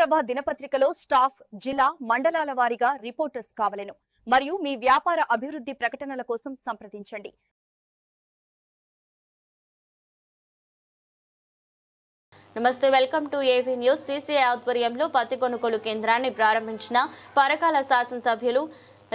ఆంధ్రప్రభ దినపత్రికలో స్టాఫ్ జిల్లా మండలాల వారీగా రిపోర్టర్స్ కావలను. మరియు మీ వ్యాపార అభివృద్ధి ప్రకటనల కోసం సంప్రదించండి. నమస్తే welcome to AV news. CCI ఆధ్వర్యంలో పత్తి కొనుగోలు కేంద్రాన్ని ప్రారంభించిన పరకాల శాసనసభ్యులు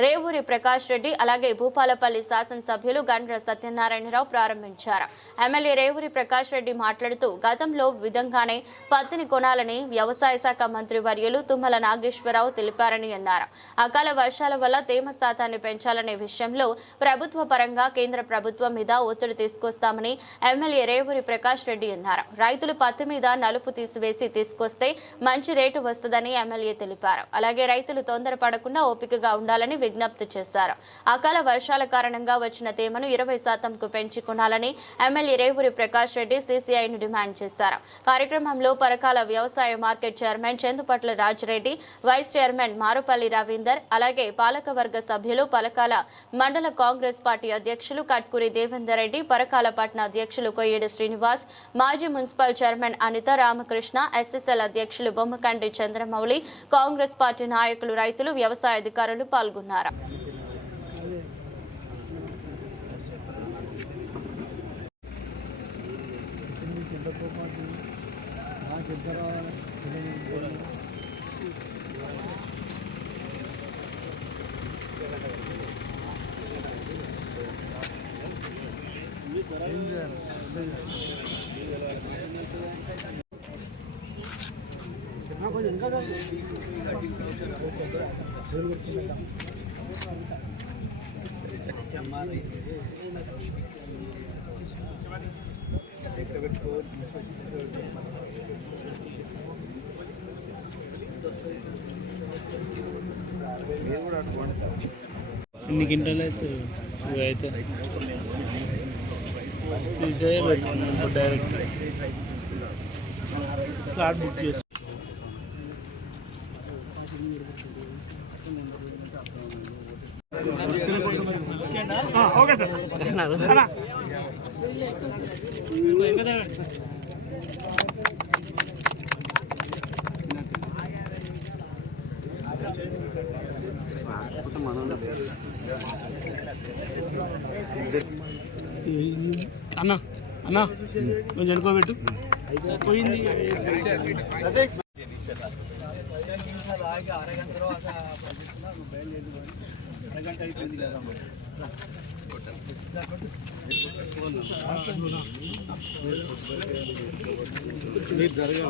రేవూరి ప్రకాష్ రెడ్డి అలాగే భూపాలపల్లి శాసనసభ్యులు గండ్ర సత్యనారాయణరావు ప్రారంభించారు. ఎమ్మెల్యే రేవూరి ప్రకాష్ రెడ్డి మాట్లాడుతూ గతంలో విధంగానే పత్తిని కొనాలని వ్యవసాయ శాఖ మంత్రి వర్యులు తుమ్మల నాగేశ్వరరావు తెలిపారని అన్నారు. అకాల వర్షాల వల్ల తేమ శాతాన్ని పెంచాలనే విషయంలో ప్రభుత్వ పరంగా కేంద్ర ప్రభుత్వం మీద ఒత్తిడి తీసుకొస్తామని ఎమ్మెల్యే రేవూరి ప్రకాష్ రెడ్డి అన్నారు. రైతులు పత్తి మీద నలుపు తీసివేసి తీసుకొస్తే మంచి రేటు వస్తుందని ఎమ్మెల్యే తెలిపారు. అలాగే రైతులు తొందరపడకుండా ఓపికగా ఉండాలని విజ్ఞప్తి చేశారు. అకాల వర్షాల కారణంగా వచ్చిన తేమను ఇరవై శాతంకు పెంచుకొనాలని ఎమ్మెల్యే రేవూరి ప్రకాష్ రెడ్డి సీసీఐను డిమాండ్ చేశారు. కార్యక్రమంలో పరకాల వ్యవసాయ market chairman Chandupatla Rajireddy vice chairman Marupalli Ravinder అలాగే పాలకవర్గ సభ్యులు పలకాల మండల కాంగ్రెస్ పార్టీ అధ్యక్షులు కట్కూరి దేవేందర్ రెడ్డి పరకాల పట్న అధ్యక్షులు కొయ్యేడి శ్రీనివాస్ మాజీ municipal chairman Anitha Ramakrishna SSL అధ్యక్షులు బొమ్మకంటి చంద్రమౌళి కాంగ్రెస్ పార్టీ నాయకులు రైతులు వ్యవసాయ అధికారులు పాల్గొన్నారు. పాల్గొన్నారు ఇంకా ఎన్ని గింటలు అయితే ఇవి అయితే? సీసీ పెట్టుకున్నాం డైరెక్ట్ కార్డ్ బుక్ చేసి అన్నా అన్నా కొంచెం అనుకోబెట్టు పోయింది. తాగి అరగంట తర్వాత నువ్వు బయలుదేరి అరగంట అయిపోయింది కదా మీరు. జరగాలి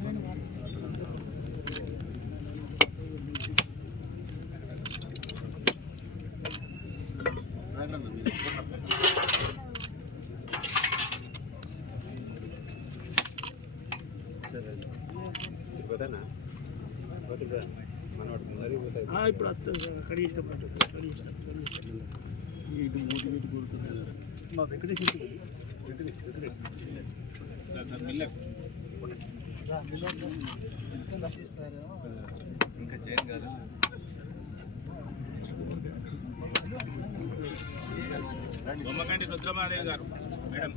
ఇప్పుడు వస్తుంది కడిగి ఇష్టపడ్డాడు కడిగి ఇష్టపడ్డాడు ఇటు మూడు ఇటు కొడుతుంది మా వెంకటేష్ ఇంకా చేయను కాదు. బొమ్మకంటి రుద్రమాదేవి గారు మేడం.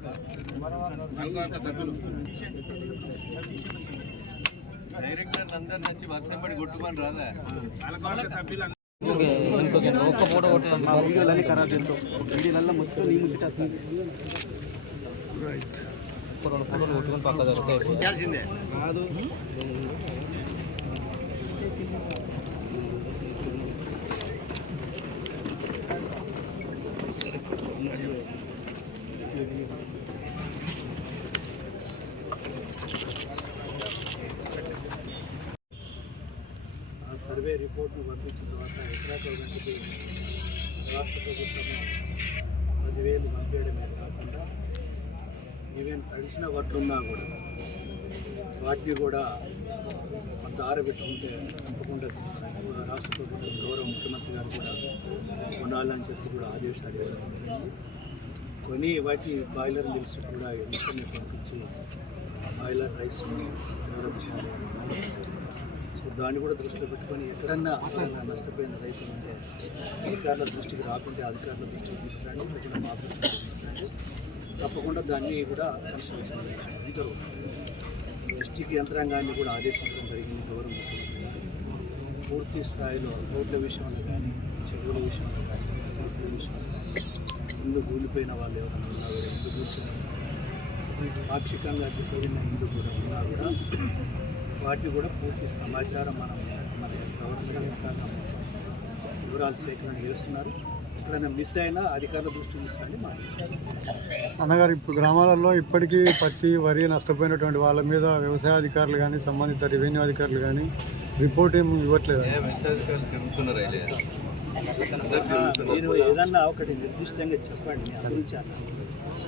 సభ్యులు. డైరెక్టర్ అందరిని వచ్చి వర్షం పడి కొట్టుకొని రాదా ఇంకొక ఒక్క ఫోటో ఒకటి మా వీడియోలన్నీ ఖరాబ్ చేస్తాం వీడియోలలో మొత్తం నీ ముందు రెండు ఫోటోలు కొట్టుకొని పక్క దొరుకుతాయి కాదు Thank you. సర్వే రిపోర్ట్ను పంపించిన తర్వాత ఎకరాకు గంటకి రాష్ట్ర ప్రభుత్వం పదివేలు పంపించడమే కాకుండా ఈవెన్ తడిసిన వడ్లున్నా కూడా వాటిని కూడా కొంత ఆరబెట్టుకుంటే తప్పకుండా రాష్ట్ర ప్రభుత్వం గౌరవ ముఖ్యమంత్రి గారు కూడా కొనాలని చెప్పి కూడా ఆదేశాలు ఇవ్వడం కొని వాటి బాయిలర్ మిల్స్ కూడా వెంటనే పంపించి బాయిలర్ రైస్ డెవలప్ చేయాలి అని దాన్ని కూడా దృష్టిలో పెట్టుకొని ఎక్కడన్నా ఎవరైనా నష్టపోయిన రైతులు ఉంటే అధికారుల దృష్టికి రాకుంటే అధికారుల దృష్టికి తీసుకురండి లేకుంటే మా దృష్టికి తీసుకురండి. తప్పకుండా దాన్ని కూడా కన్సల్టేషన్ చేసుకోవడం జరుగుతుంది డిస్టిక్ యంత్రాంగాన్ని కూడా ఆదేశించడం జరిగింది గౌరవ పూర్తి స్థాయిలో రోడ్ల విషయంలో కానీ చెరువుల విషయంలో కానీ రైతుల విషయంలో ఇల్లు కూలిపోయిన వాళ్ళు ఎవరైనా ఉన్నా కూడా ఇల్లు కూల్చిన పాక్షికంగా దెబ్బతిన్న ఇల్లు కూడా ఉన్నా కూడా వాటిని కూడా పూర్తి సమాచారం మనం మన గవర్నమెంట్ వివరాలు సేకరణ చేస్తున్నారు. ఎక్కడైనా మిస్ అయినా అధికారుల దృష్టికి తీసుకురండి మా అన్నగారు ఇప్పుడు గ్రామాలలో ఇప్పటికీ పత్తి వరి నష్టపోయినటువంటి వాళ్ళ మీద వ్యవసాయ అధికారులు కానీ సంబంధిత రెవెన్యూ అధికారులు కానీ రిపోర్ట్ ఏమి ఇవ్వట్లేదు? మీరు ఏదన్నా ఒకటి నిర్దిష్టంగా చెప్పండి అన్న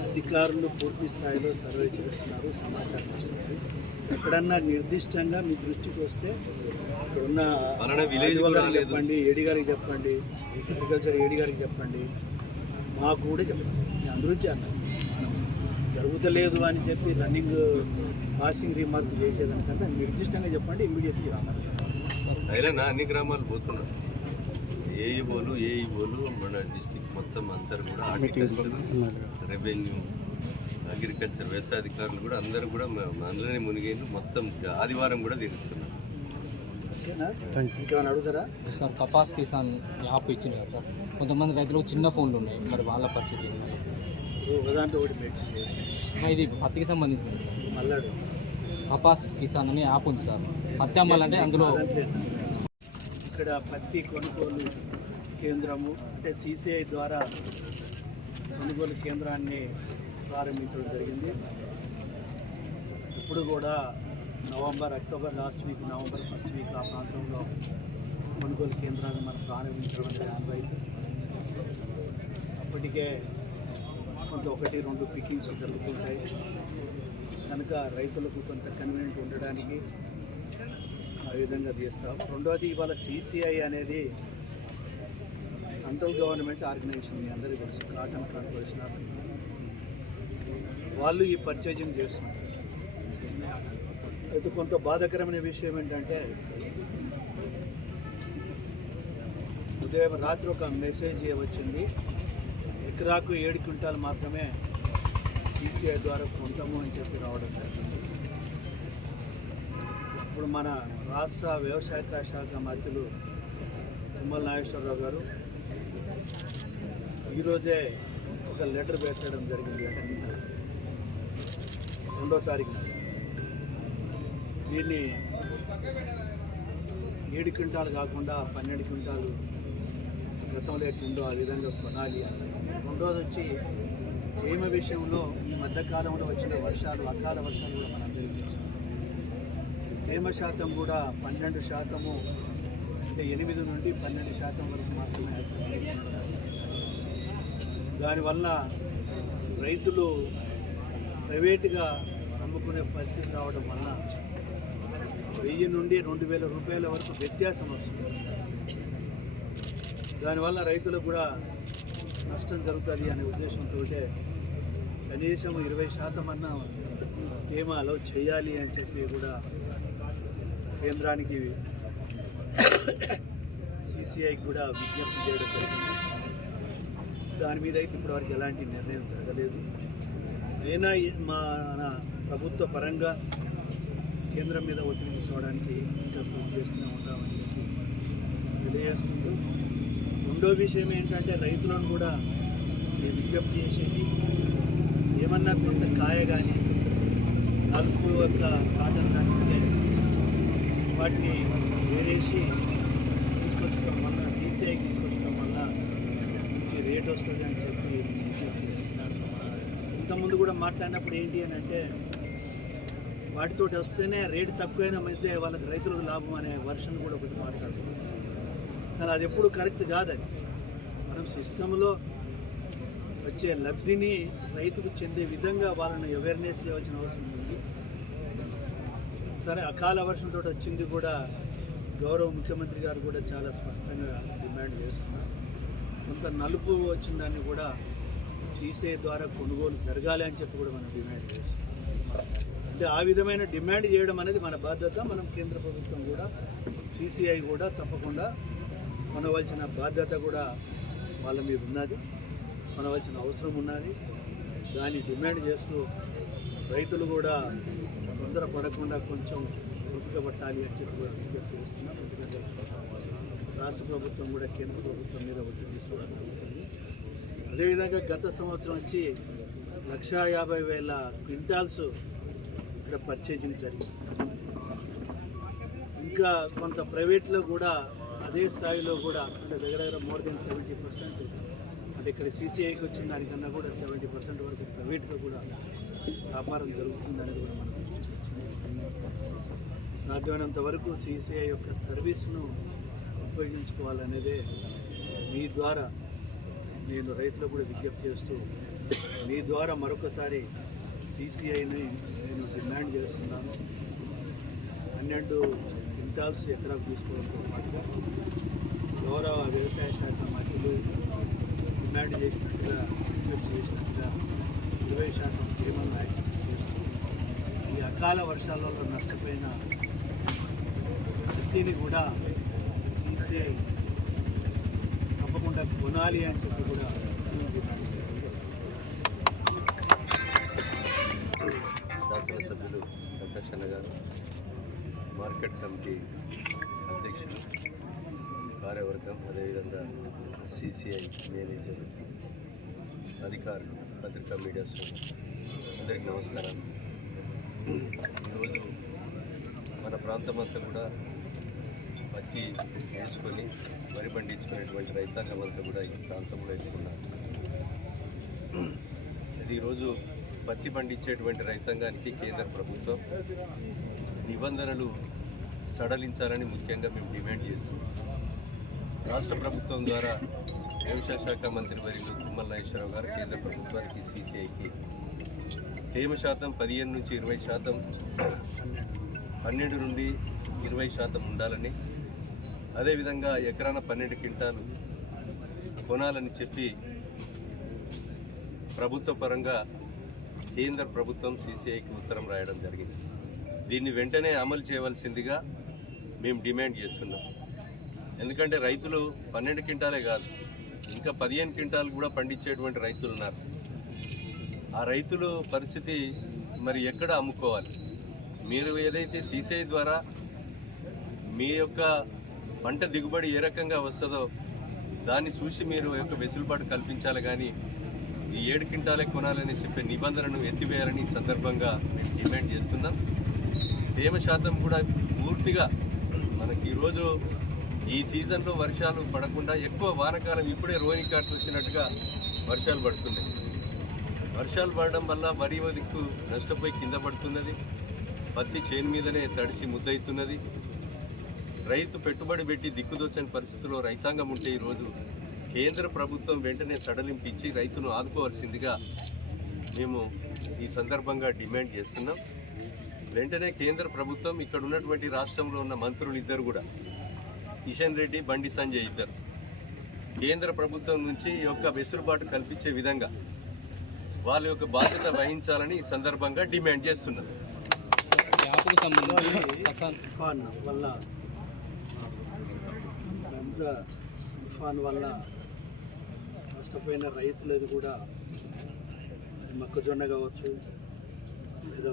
అధికారులు పూర్తి స్థాయిలో సర్వే చేస్తున్నారు సమాచారం ఇస్తున్నారు ఎక్కడన్నా నిర్దిష్టంగా మీ దృష్టికి వస్తే ఇక్కడ ఉన్న మననే village ఆదివాళ్ళకి కూడా లేదు. చెప్పండి ఏడి గారికి చెప్పండి అగ్రికల్చర్ ఏడి గారికి చెప్పండి మాకు కూడా చెప్పండి. అందరించి అన్న జరుగుతలేదు అని చెప్పి రన్నింగ్ పాసింగ్ రిమార్క్ చేసేదానికన్నా నిర్దిష్టంగా చెప్పండి ఇమ్మీడియట్గా చేస్తాను అయినా అన్ని గ్రామాలు పోతున్నారు. ఏఈఓలు ఏఈఓలు మన డిస్టిక్ మొత్తం అందరు కూడా రెవెన్యూ అగ్రికల్చర్ వ్యవసాయ అధికారులు కూడా అందరూ కూడా అందులోనే మునిగేళ్ళు మొత్తం ఆదివారం కూడా తిరుగుతున్నారు ఓకేనా? థ్యాంక్ యూ ఇంకేమైనా అడుగుతారా? సార్ కపాస్ కిసాన్ యాప్ ఇచ్చింది కదా సార్. కొంతమంది రైతులకు చిన్న ఫోన్లు ఉన్నాయి మరి వాళ్ళ పరిస్థితి దాంట్లో ఒకటి ఇది పత్తికి సంబంధించింది సార్. మళ్ళాడు కపాస్ కిసాన్ అని యాప్ ఉంది సార్. పత్తి అమ్మాలంటే అందులో ఇక్కడ పత్తి కొనుగోలు కేంద్రము అంటే సిసిఐ ద్వారా కొనుగోలు కేంద్రాన్ని ప్రారంభించడం జరిగింది. ఇప్పుడు కూడా November October last week November first week ఆ ప్రాంతంలో కొనుగోలు కేంద్రాన్ని మనం ప్రారంభించడం అనేది అప్పటికే కొంత ఒకటి రెండు పికింగ్స్ జరుగుతుంటాయి. కనుక రైతులకు కొంత కన్వీనియంట్ ఉండడానికి ఆ విధంగా తీస్తాం రెండవది ఇవాళ సీసీఐ అనేది సెంట్రల్ గవర్నమెంట్ ఆర్గనైజేషన్ మీ అందరికీ తెలుసు కాటన్ కార్పొరేషన్ ఆఫ్ ఇండియా. వాళ్ళు ఈ పర్చేజింగ్ చేస్తున్నారు. అయితే కొంత బాధాకరమైన విషయం ఏంటంటే ఉదయం రాత్రి ఒక మెసేజ్ వచ్చింది. ఎకరాకు ఏడు క్వింటాలు మాత్రమే సీసీఐ ద్వారా కొంటాము అని చెప్పి రావడం జరిగింది. ఇప్పుడు మన రాష్ట్ర వ్యవసాయ శాఖ మంత్రులు తుమ్మల నాగేశ్వరరావు గారు ఈరోజే ఒక లెటర్ పెట్టడం జరిగింది. అంటే నిన్న రెండో తారీఖున దీన్ని ఏడు క్వింటాలు కాకుండా పన్నెండు క్వింటాలు గతంలో ఎట్లుందో ఆ విధంగా కొనాలి అని రెండోది వచ్చి తేమ విషయంలో ఈ మధ్యకాలంలో వచ్చిన వర్షాలు అకాల వర్షాలు కూడా మనం తెలుసు తేమ శాతం కూడా పన్నెండు శాతము అంటే ఎనిమిది నుండి పన్నెండు శాతం వరకు మాత్రమే దానివల్ల రైతులు ప్రైవేటుగా అమ్ముకునే పరిస్థితి రావడం వల్ల వెయ్యి నుండి రెండు వేల రూపాయల వరకు వ్యత్యాసం వస్తుంది. దానివల్ల రైతులకు కూడా నష్టం జరుగుతుంది అనే ఉద్దేశంతో కనీసం ఇరవై శాతం అన్న తేమ చేయాలి అని చెప్పి కూడా కేంద్రానికి సిసిఐ కూడా విజ్ఞప్తి చేయడం జరిగింది. దాని మీద అయితే ఇప్పటివరకు ఎలాంటి నిర్ణయం జరగలేదు. అయినా మా ప్రభుత్వ పరంగా కేంద్రం మీద ఒత్తిడి తీసుకోవడానికి ఇంకా పూర్తి చేస్తూనే ఉంటామని చెప్పి తెలియజేసుకుంటూ రెండో విషయం ఏంటంటే రైతులను కూడా నేను విజ్ఞప్తి చేసేది ఏమన్నా కొంత కాయ కానీ నలుపు యొక్క కాటన్ కానీ ఉంటే వాటిని వేరేసి తీసుకొచ్చడం వల్ల సీసీఐకి తీసుకొచ్చడం వల్ల మంచి రేట్ వస్తుంది అని చెప్పి విజ్ఞప్తి చేస్తున్నాను. ఇంతకుముందు కూడా మాట్లాడినప్పుడు ఏంటి అని అంటే వాటితోటి వస్తేనే రేటు తక్కువైన మధ్య వాళ్ళకి రైతులకు లాభం అనే వర్షన్ కూడా ఒకటి మాట్లాడుతున్నారు కానీ అది ఎప్పుడు కరెక్ట్ కాదు అది. మనం సిస్టంలో వచ్చే లబ్ధిని రైతుకు చెందే విధంగా వాళ్ళని అవేర్నెస్ చేయవలసిన అవసరం ఉంది. సరే అకాల వర్షంతో వచ్చింది కూడా గౌరవ ముఖ్యమంత్రి గారు కూడా చాలా స్పష్టంగా డిమాండ్ చేస్తున్నారు. కొంత నలుపు వచ్చిన దాన్ని కూడా సీసీ ద్వారా కొనుగోలు జరగాలి అని చెప్పి కూడా మనం డిమాండ్ చేస్తున్నాం. ఆ విధమైన డిమాండ్ చేయడం అనేది మన బాధ్యత. మనం కేంద్ర ప్రభుత్వం కూడా సిసిఐ కూడా తప్పకుండా కొనవలసిన బాధ్యత కూడా వాళ్ళ మీద ఉన్నది. కొనవలసిన అవసరం ఉన్నది. దాన్ని డిమాండ్ చేస్తూ రైతులు కూడా తొందర పడకుండా కొంచెం ఓపిక పట్టాలి అని చెప్పి కూడా విజ్ఞప్తి చేస్తున్నాం. ఎందుకంటే రాష్ట్ర ప్రభుత్వం కూడా కేంద్ర ప్రభుత్వం మీద ఒత్తిడి తీసుకోవడం జరుగుతుంది. అదేవిధంగా గత సంవత్సరం వచ్చి లక్షా యాభై వేల క్వింటాల్స్ ఇక్కడ పర్చేజింగ్ జరిగింది. ఇంకా కొంత ప్రైవేట్లో కూడా అదే స్థాయిలో కూడా అంటే దగ్గర దగ్గర మోర్ దెన్ సెవెంటీ పర్సెంట్ అంటే ఇక్కడ సీసీఐకి వచ్చిన దానికన్నా కూడా సెవెంటీ పర్సెంట్ వరకు ప్రైవేట్లో కూడా వ్యాపారం జరుగుతుంది అనేది కూడా మన దృష్టికి వచ్చింది. సాధ్యమైనంత వరకు సీసీఐ యొక్క సర్వీస్ను ఉపయోగించుకోవాలనేదే మీ ద్వారా నేను రైతులకు కూడా విజ్ఞప్తి చేస్తూ మీ ద్వారా మరొకసారి సీసీఐని నేను డిమాండ్ చేస్తున్నాను. పన్నెండు క్వింటాల్స్ ఎకరాకు తీసుకోవడంతో పాటుగా గౌరవ వ్యవసాయ శాఖ మంత్రులు డిమాండ్ చేసినట్టుగా రిక్వెస్ట్ చేసినట్టుగా ఇరవై శాతం ప్రేమను ఈ అకాల వర్షాలలో నష్టపోయిన శక్తిని కూడా సీసీఐ తప్పకుండా కొనాలి అని చెప్పి కూడా మార్కెట్ కమిటీ అధ్యక్షులు కార్యవర్గం అదేవిధంగా సిసిఐ మేనేజర్ అధికారులు పత్రికా మీడియా అందరికీ నమస్కారం ఈరోజు మన ప్రాంతం అంతా కూడా పత్తి వేసుకొని వరి పండించుకునేటువంటి రైతాంగం అంతా కూడా ఈ ప్రాంతంలో వేసుకున్నారు. ఇది ఈరోజు పత్తి పండించేటువంటి రైతాంగానికి కేంద్ర ప్రభుత్వం నిబంధనలు సడలించాలని ముఖ్యంగా మేము డిమాండ్ చేస్తున్నాం. రాష్ట్ర ప్రభుత్వం ద్వారా వ్యవసాయ శాఖ మంత్రి వర్యులు తుమ్మల నాగేశ్వరరావు గారు కేంద్ర ప్రభుత్వానికి సీసీఐకి తేమ శాతం పదిహేను నుంచి ఇరవై శాతం పన్నెండు నుండి ఇరవై శాతం ఉండాలని అదేవిధంగా ఎకరాన పన్నెండు క్వింటాలు కొనాలని చెప్పి ప్రభుత్వ పరంగా కేంద్ర ప్రభుత్వం సీసీఐకి ఉత్తరం రాయడం జరిగింది. దీన్ని వెంటనే అమలు చేయవలసిందిగా మేము డిమాండ్ చేస్తున్నాం. ఎందుకంటే రైతులు పన్నెండు క్వింటాలే కాదు ఇంకా పదిహేను క్వింటాలు కూడా పండించేటువంటి రైతులు ఉన్నారు. ఆ రైతులు పరిస్థితి మరి ఎక్కడ అమ్ముకోవాలి? మీరు ఏదైతే సీసీఐ ద్వారా మీ యొక్క పంట దిగుబడి ఏ రకంగా వస్తుందో దాన్ని చూసి మీరు యొక్క వెసులుబాటు కల్పించాలి కానీ ఈ ఏడు క్వింటాలే కొనాలని చెప్పే నిబంధనను ఎత్తివేయాలని సందర్భంగా మేము డిమాండ్ చేస్తున్నాం. తేమ శాతం కూడా పూర్తిగా మనకి ఈరోజు ఈ సీజన్లో వర్షాలు పడకుండా ఎక్కువ వానకాలం ఇప్పుడే రోహిణి కార్ట్లు వచ్చినట్టుగా వర్షాలు పడుతున్నాయి. వర్షాలు పడడం వల్ల వరి దిక్కు నష్టపోయి కింద పడుతున్నది. పత్తి చేను మీదనే తడిసి ముద్దయితున్నది. రైతు పెట్టుబడి పెట్టి దిక్కుదోచని పరిస్థితిలో రైతాంగం ఉంటే ఈరోజు కేంద్ర ప్రభుత్వం వెంటనే సడలింపించి రైతును ఆదుకోవాల్సిందిగా మేము ఈ సందర్భంగా డిమాండ్ చేస్తున్నాం. వెంటనే కేంద్ర ప్రభుత్వం ఇక్కడ ఉన్నటువంటి రాష్ట్రంలో ఉన్న మంత్రులు ఇద్దరు కూడా. కిషన్ రెడ్డి బండి సంజయ్ ఇద్దరు. కేంద్ర ప్రభుత్వం నుంచి ఈ యొక్క వెసులుబాటు కల్పించే విధంగా వాళ్ళ యొక్క బాధ్యత వహించాలని ఈ సందర్భంగా డిమాండ్ చేస్తున్నారు. తుఫాన్ వల్ల పెద్ద తుఫాన్ వల్ల నష్టపోయిన రైతులది కూడా అది మొక్కజొన్న కావచ్చు లేదా